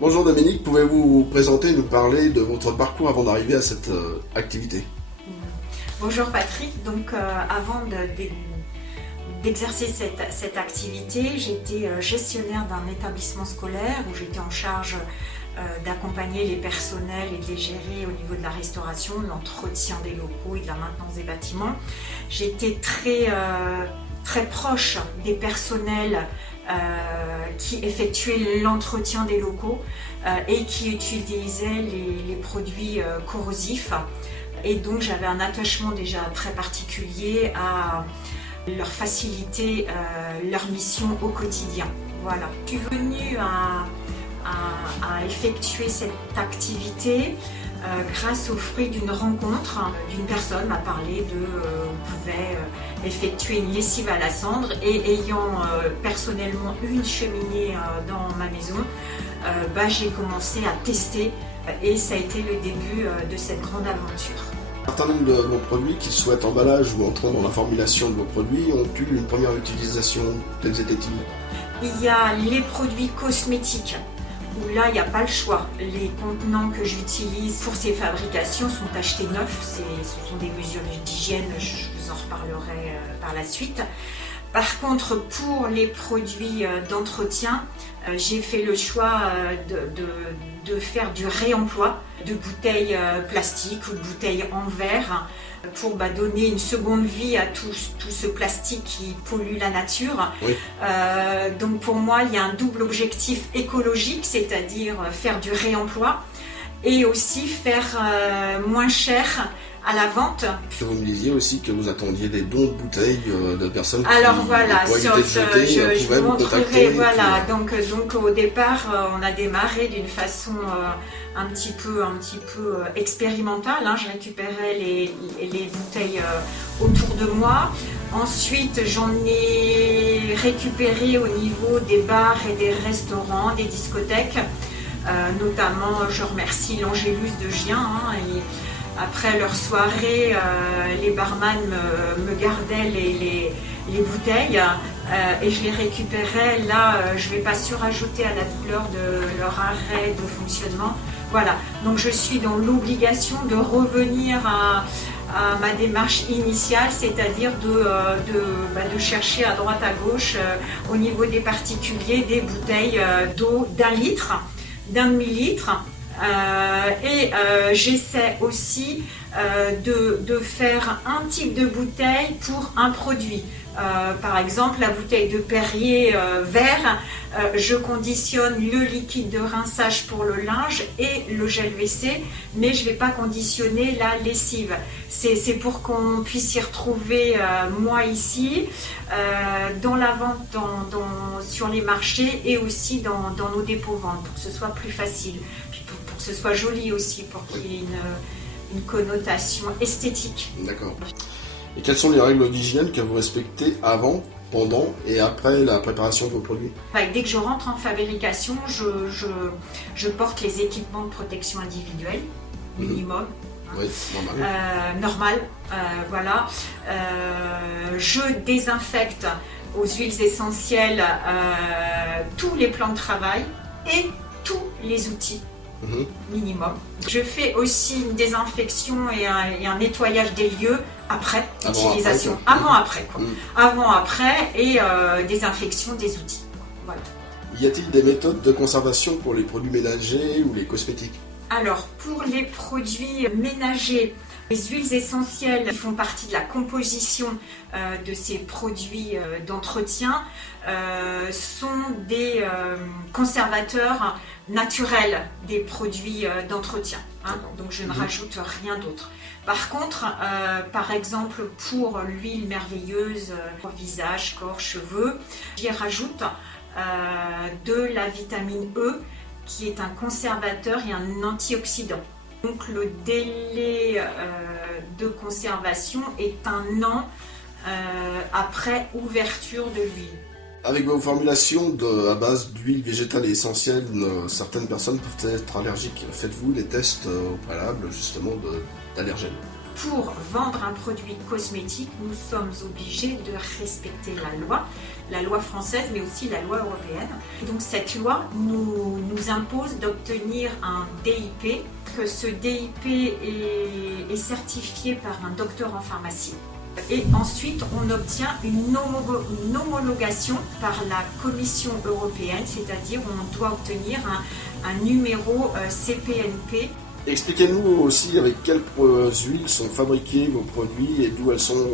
Bonjour Dominique, pouvez-vous vous présenter et nous parler de votre parcours avant d'arriver à cette activité? Bonjour Patrick, donc d'exercer cette activité, j'étais gestionnaire d'un établissement scolaire où j'étais en charge d'accompagner les personnels et de les gérer au niveau de la restauration, de l'entretien des locaux et de la maintenance des bâtiments. J'étais très proche des personnels qui effectuaient l'entretien des locaux et qui utilisaient les produits corrosifs. Et donc j'avais un attachement déjà très particulier à leur faciliter leur mission au quotidien. Voilà. Je suis venue à effectuer cette activité grâce au fruit d'une rencontre. D'une personne m'a parlé on pouvait effectuer une lessive à la cendre, et ayant personnellement une cheminée dans ma maison, j'ai commencé à tester et ça a été le début de cette grande aventure. Un certain nombre de vos produits, qu'ils soient emballage ou entrant dans la formulation de vos produits, ont eu une première utilisation. Quels étaient-ils? Il y a les produits cosmétiques, où là il n'y a pas le choix. Les contenants que j'utilise pour ces fabrications sont achetés neufs, ce sont des mesures d'hygiène, je vous en reparlerai par la suite. Par contre, pour les produits d'entretien, j'ai fait le choix de faire du réemploi de bouteilles plastiques ou de bouteilles en verre pour donner une seconde vie à tout ce plastique qui pollue la nature. Oui. Donc pour moi, il y a un double objectif écologique, c'est-à-dire faire du réemploi et aussi faire moins cher à la vente. Vous me disiez aussi que vous attendiez des dons de bouteilles de personnes qui, alors voilà, pour éviter de jeter, je pouvaient vous vous contacter. montrerai. Voilà, donc au départ, on a démarré d'une façon un petit peu expérimentale. Je récupérais les bouteilles autour de moi. Ensuite, j'en ai récupéré au niveau des bars et des restaurants, des discothèques. Notamment, je remercie l'Angélus de Gien. Et après leur soirée, les barman me gardaient les bouteilles et je les récupérais. Là, je ne vais pas surajouter à la douleur de leur arrêt de fonctionnement. Voilà, donc je suis dans l'obligation de revenir à ma démarche initiale, c'est-à-dire de chercher à droite à gauche au niveau des particuliers des bouteilles d'eau d'1 litre, d'1 demi-litre. J'essaie aussi de faire un type de bouteille pour un produit. Par exemple, la bouteille de Perrier vert, je conditionne le liquide de rinçage pour le linge et le gel WC, mais je ne vais pas conditionner la lessive. C'est pour qu'on puisse y retrouver, moi ici, dans la vente sur les marchés et aussi dans nos dépôts-ventes, pour que ce soit plus facile, puis pour que ce soit joli aussi, pour qu'il y ait une connotation esthétique. D'accord. Et quelles sont les règles d'hygiène que vous respectez avant, pendant et après la préparation de vos produits? Dès que je rentre en fabrication, je porte les équipements de protection individuelle, minimum. Oui, normal. Voilà. Je désinfecte aux huiles essentielles tous les plans de travail et tous les outils. Minimum. Je fais aussi une désinfection et un nettoyage des lieux après utilisation. Avant-après quoi. Avant-après et désinfection des outils. Voilà. Y a-t-il des méthodes de conservation pour les produits ménagers ou les cosmétiques? Alors, pour les produits ménagers, les huiles essentielles font partie de la composition de ces produits d'entretien, sont des conservateurs naturels des produits d'entretien. Donc je ne rajoute rien d'autre. Par contre, par exemple, pour l'huile merveilleuse pour visage, corps, cheveux, j'y rajoute de la vitamine E, qui est un conservateur et un antioxydant. Donc le délai de conservation est 1 an après ouverture de l'huile. Avec vos formulations à base d'huile végétale et essentielle, certaines personnes peuvent être allergiques. Faites-vous des tests au préalable justement d'allergènes? pour vendre un produit cosmétique, nous sommes obligés de respecter la loi française, mais aussi la loi européenne. Donc cette loi nous impose d'obtenir un DIP, que ce DIP est certifié par un docteur en pharmacie. Et ensuite, on obtient une homologation par la Commission européenne, c'est-à-dire on doit obtenir un numéro CPNP. Expliquez-nous aussi avec quelles huiles sont fabriqués vos produits et d'où elles sont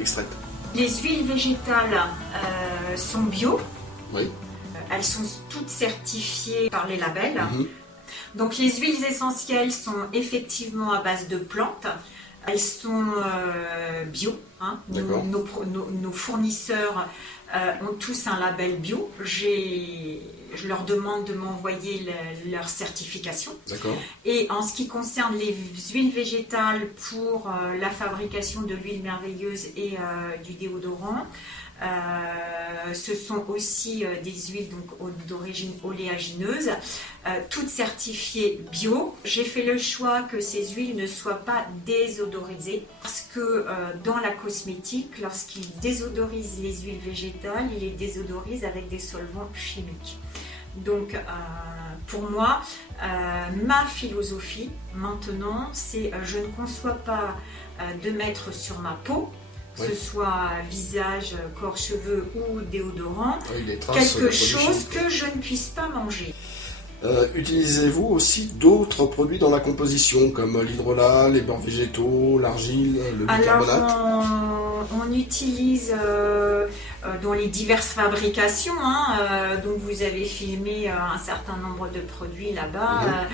extraites. Les huiles végétales sont bio. Oui. Elles sont toutes certifiées par les labels. Donc les huiles essentielles sont effectivement à base de plantes. Elles sont bio. Nos fournisseurs ont tous un label bio. Je leur demande de m'envoyer leur certification. D'accord. Et en ce qui concerne les huiles végétales pour la fabrication de l'huile merveilleuse et du déodorant, ce sont aussi des huiles d'origine oléagineuse, toutes certifiées bio. J'ai fait le choix que ces huiles ne soient pas désodorisées parce que dans la cosmétique, lorsqu'ils désodorisent les huiles végétales, ils les désodorisent avec des solvants chimiques. Donc pour moi, ma philosophie maintenant, c'est je ne conçois pas de mettre sur ma peau, que ce soit visage, corps, cheveux ou déodorant, quelque chose que je ne puisse pas manger. Utilisez-vous aussi d'autres produits dans la composition, comme l'hydrolat, les beurres végétaux, l'argile, le bicarbonate? Alors, on utilise dans les diverses fabrications, donc vous avez filmé un certain nombre de produits là-bas.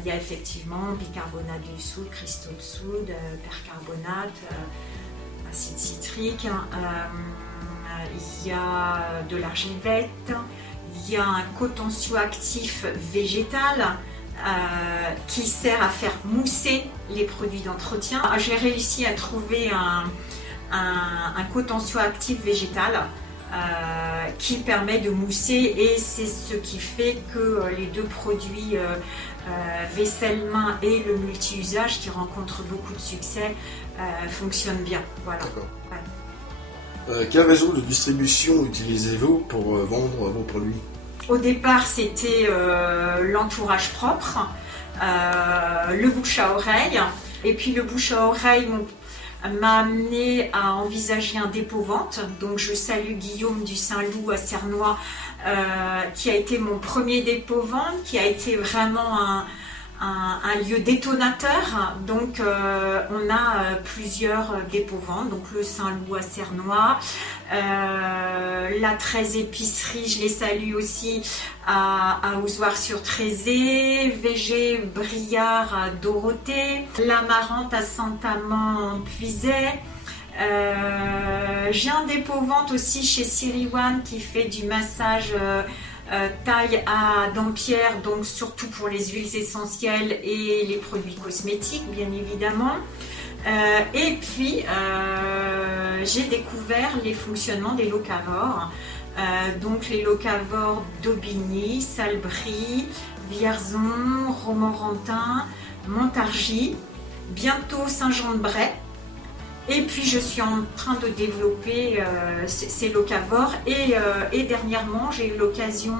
Il y a effectivement bicarbonate de soude, cristaux de soude, percarbonate, acide citrique, il y a de l'argile verte, il y a un cotensioactif végétal qui sert à faire mousser les produits d'entretien. J'ai réussi à trouver un cotensioactif végétal qui permet de mousser et c'est ce qui fait que les deux produits vaisselle main et le multi-usage qui rencontrent beaucoup de succès fonctionnent bien. Voilà. D'accord. Ouais. Quel réseau de distribution utilisez-vous pour vendre vos produits? Au départ, c'était l'entourage propre, le bouche à oreille. Et puis le bouche à oreille m'a amené à envisager un dépôt-vente. Donc je salue Guillaume du Saint-Loup à Cernois, qui a été mon premier dépôt-vente, qui a été vraiment un lieu détonateur. Donc on a plusieurs dépôts-ventes, donc le Saint-Loup à Cernois, la 13 épicerie, je les salue aussi à Ozoir-sur-Trézé, VG Briard à Dorothée, l'Amarante à Saint-Amand-Puiset. J'ai un dépôt-vente aussi chez Siriwan qui fait du massage taille à Dampierre, donc surtout pour les huiles essentielles et les produits cosmétiques bien évidemment. Et puis j'ai découvert les fonctionnements des locavores, donc les locavores d'Aubigny, Salbris, Vierzon, Romorantin, Montargis, bientôt Saint-Jean-de-Bray. Et puis je suis en train de développer ces locavores et dernièrement j'ai eu l'occasion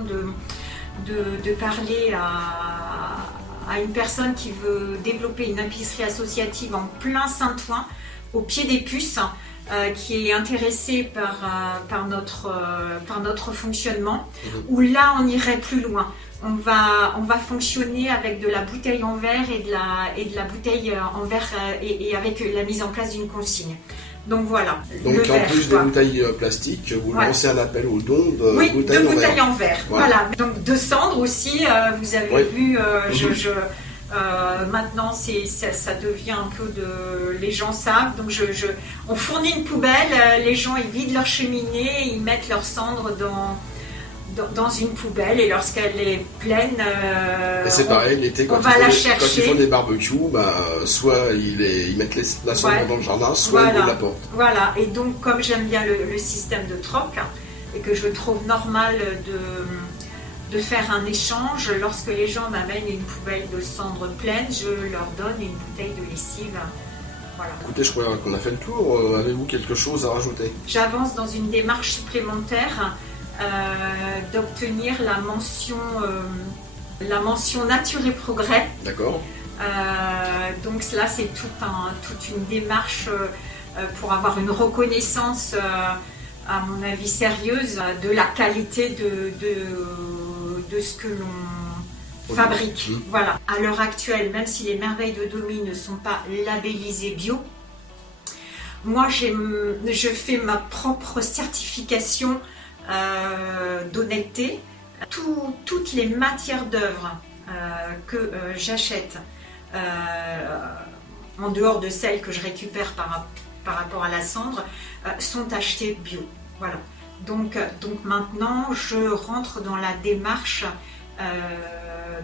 de parler à une personne qui veut développer une épicerie associative en plein Saint-Ouen, au pied des Puces, qui est intéressée par notre fonctionnement, où là on irait plus loin. On va fonctionner avec de la bouteille en verre et de la bouteille en verre et avec la mise en place d'une consigne. Donc voilà. Donc en plus des bouteilles plastiques, vous lancez un appel aux dons de bouteilles en verre. Voilà. Donc de cendres aussi, vous avez vu, maintenant ça devient un peu de... Les gens savent, donc on fournit une poubelle, les gens ils vident leur cheminée, ils mettent leurs cendres dans une poubelle et lorsqu'elle est pleine, c'est pareil, l'été quand ils font des barbecues, soit ils mettent la cendre dans le jardin, soit ils la portent. Voilà, et donc comme j'aime bien le système de troc et que je trouve normal de faire un échange, lorsque les gens m'amènent une poubelle de cendres pleine, je leur donne une bouteille de lessive Voilà. Écoutez, je crois qu'on a fait le tour. Avez-vous quelque chose à rajouter? J'avance dans une démarche supplémentaire d'obtenir la mention nature et progrès. D'accord. Donc là, c'est toute une démarche pour avoir une reconnaissance, à mon avis, sérieuse de la qualité de ce que l'on fabrique. Voilà. À l'heure actuelle, même si les merveilles de Domy ne sont pas labellisées bio, moi, je fais ma propre certification d'honnêteté. Toutes les matières d'œuvre que j'achète, en dehors de celles que je récupère par rapport à la cendre, sont achetées bio. Voilà. Donc maintenant, je rentre dans la démarche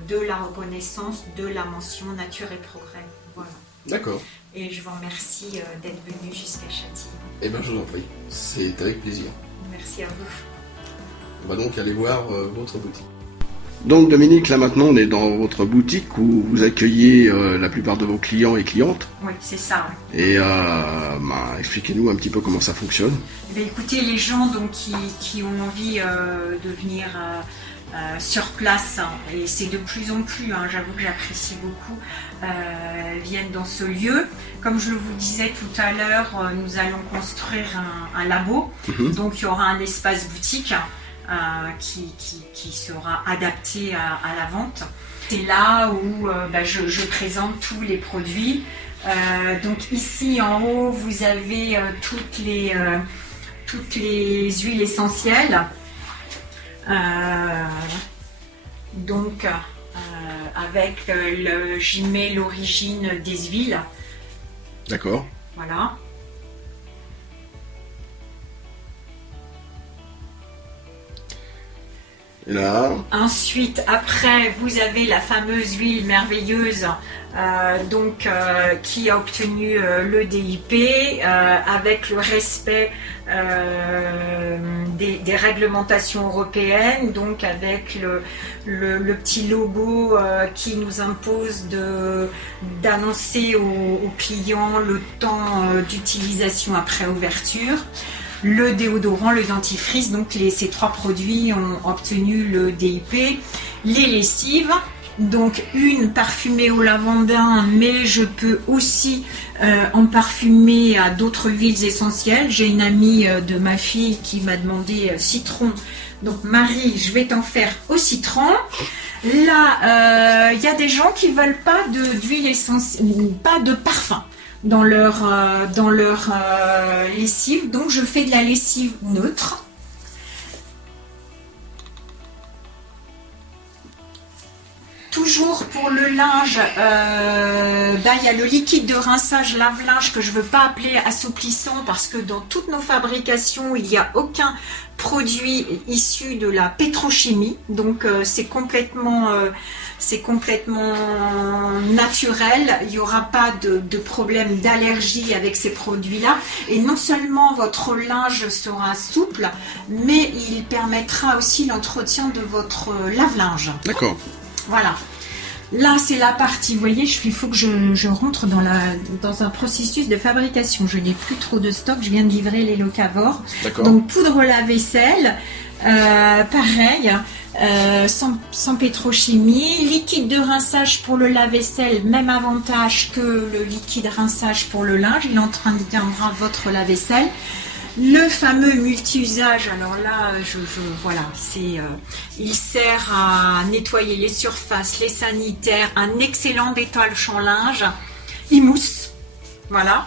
de la reconnaissance de la mention nature et progrès. Voilà. D'accord. Et je vous remercie d'être venu jusqu'à Châtillon. Eh bien, je vous en prie. C'est avec plaisir. Merci à vous. On va donc aller voir votre boutique. Donc Dominique, là maintenant on est dans votre boutique où vous accueillez la plupart de vos clients et clientes. Oui, c'est ça. Oui. Et expliquez-nous un petit peu comment ça fonctionne. Écoutez, les gens donc, qui ont envie de venir sur place, hein, et c'est de plus en plus, hein, j'avoue que j'apprécie beaucoup, viennent dans ce lieu. Comme je vous disais tout à l'heure, nous allons construire un labo, donc il y aura un espace boutique qui sera adapté à la vente. C'est là où je présente tous les produits. Donc ici en haut, vous avez toutes les huiles essentielles. Avec j'y mets l'origine des huiles. D'accord. Voilà. Là. Ensuite, après, vous avez la fameuse huile merveilleuse qui a obtenu le DIP avec le respect des réglementations européennes, donc avec le petit logo qui nous impose d'annoncer aux clients le temps d'utilisation après ouverture. Le déodorant, le dentifrice, donc ces trois produits ont obtenu le DIP. Les lessives, donc une parfumée au lavandin, mais je peux aussi en parfumer à d'autres huiles essentielles. J'ai une amie de ma fille qui m'a demandé citron. Donc Marie, je vais t'en faire au citron. Là, il y a des gens qui ne veulent pas d'huile essentielle, pas de parfum dans leur lessive, donc je fais de la lessive neutre. Toujours pour le linge, il y a le liquide de rinçage lave-linge que je ne veux pas appeler assouplissant parce que dans toutes nos fabrications, il n'y a aucun produit issu de la pétrochimie, donc c'est complètement naturel, il n'y aura pas de problème d'allergie avec ces produits-là. Et non seulement votre linge sera souple, mais il permettra aussi l'entretien de votre lave-linge. D'accord. Voilà. Là, c'est la partie, vous voyez, il faut que je rentre dans un processus de fabrication. Je n'ai plus trop de stock, je viens de livrer les locavores. Donc, poudre lave-vaisselle, pareil, sans pétrochimie. Liquide de rinçage pour le lave-vaisselle, même avantage que le liquide rinçage pour le linge. Il entretiendra votre lave-vaisselle. Le fameux multi-usage, alors là, voilà, il sert à nettoyer les surfaces, les sanitaires, un excellent détachant-linge, il mousse, voilà.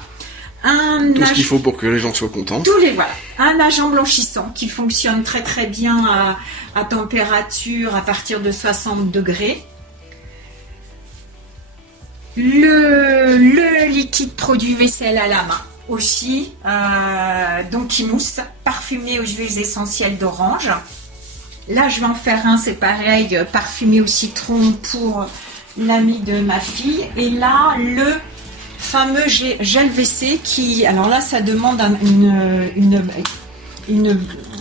Tout ce qu'il faut pour que les gens soient contents. Voilà. Un agent blanchissant qui fonctionne très très bien à température à partir de 60 degrés. Le liquide produit vaisselle à la main. Aussi, donc qui mousse, parfumé aux huiles essentielles d'orange. Là, je vais en faire un, c'est pareil, parfumé au citron pour l'ami de ma fille. Et là, le fameux gel WC qui, alors là, ça demande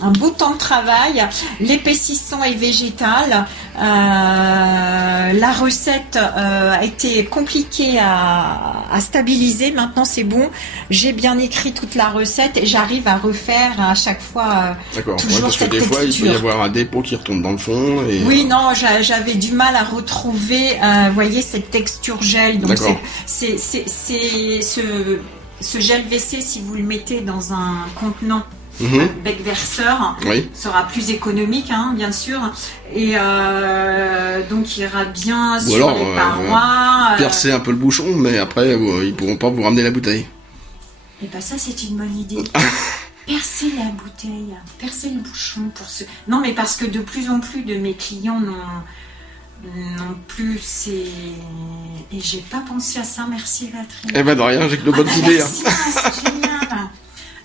un beau temps de travail. L'épaississant est végétal. La recette a été compliquée à stabiliser. Maintenant, c'est bon. J'ai bien écrit toute la recette et j'arrive à refaire à chaque fois D'accord. toujours Parce que cette des fois, il peut y texture. avoir un dépôt qui retourne dans le fond. Et... Oui, non, j'avais du mal à retrouver, vous voyez, cette texture gel. Donc, D'accord. c'est ce gel WC, si vous le mettez dans un contenant bec verseur, Oui. sera plus économique, hein, bien sûr. Et donc, il ira bien Ou sur alors, les parois. percer un peu le bouchon, mais après, ils pourront pas vous ramener la bouteille. Et ben ça, c'est une bonne idée. Percer la bouteille, percer le bouchon pour ce. Non, mais parce que de plus en plus de mes clients n'ont plus ces. Et j'ai pas pensé à ça. Merci, Vatry. Eh ben de rien, j'ai que de bonnes idées. Merci, c'est génial.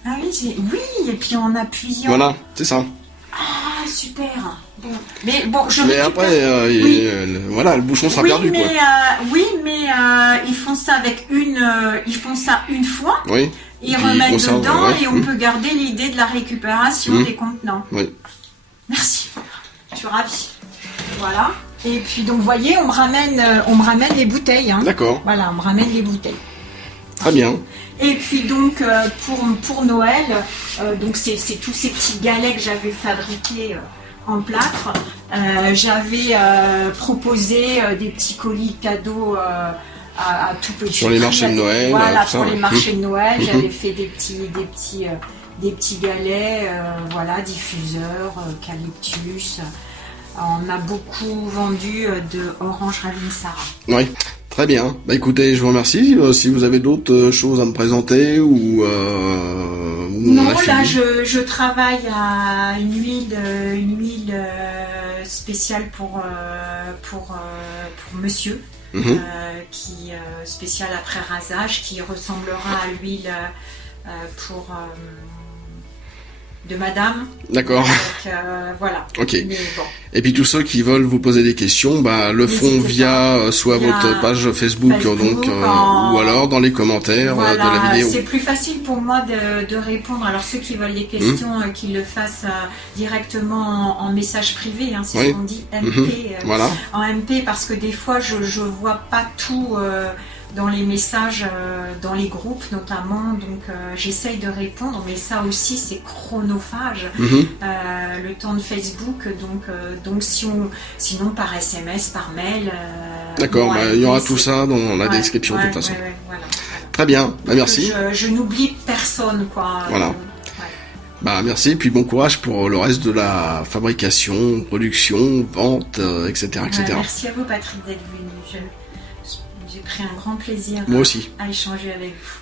Ah oui, oui, et puis en appuyant. Voilà, c'est ça. Ah, super. Bon. Mais bon, je Mais récupère- après, Oui. voilà, le bouchon sera oui, perdu, mais, quoi. oui, mais ils font ça avec ils font ça une fois. Oui. Ils Puis remettent ils conservent, dedans ouais. et on peut garder l'idée de la récupération des contenants. Oui. Merci, je suis ravie. Voilà. Et puis donc, vous voyez, on me ramène les bouteilles. Hein. D'accord. Voilà, on me ramène les bouteilles. Très bien. Et puis donc pour Noël, donc c'est tous ces petits galets que j'avais fabriqués en plâtre. J'avais proposé des petits colis cadeaux à tout petit Sur les prix. marchés de Noël, Voilà, tout ça, pour les ouais. marchés de Noël, j'avais fait des petits galets, voilà, diffuseurs, eucalyptus. On a beaucoup vendu de Orange Ravensara. Oui. Très bien. Bah écoutez, je vous remercie. Si vous avez d'autres choses à me présenter ou Non, on a là fini. je travaille à une huile spéciale pour monsieur, qui spéciale après rasage, qui ressemblera à l'huile pour de madame. D'accord. Donc, voilà. Ok. Mais bon. Et puis tous ceux qui veulent vous poser des questions, bah le font N'hésitez via pas. soit Via votre page Facebook, donc ou alors dans les commentaires de la Voilà, vidéo. c'est plus facile pour moi de répondre. Alors ceux qui veulent des questions, qu'ils le fassent directement en message privé, hein, c'est Oui. ce qu'on dit MP. Voilà. En MP, parce que des fois je vois pas tout dans les messages, dans les groupes notamment, donc j'essaye de répondre, mais ça aussi c'est chronophage, le temps de Facebook, donc sinon par SMS, par mail. D'accord, bon, bah, il y aura tout ça dans la description de toute façon. Voilà. Très bien, bah, merci. Je n'oublie personne, quoi. Voilà. Ouais. Bah merci, et puis bon courage pour le reste de la fabrication, production, vente, etc. etc. Merci à vous, Patrick, d'être venu. J'ai pris un grand plaisir Moi aussi. à échanger avec vous.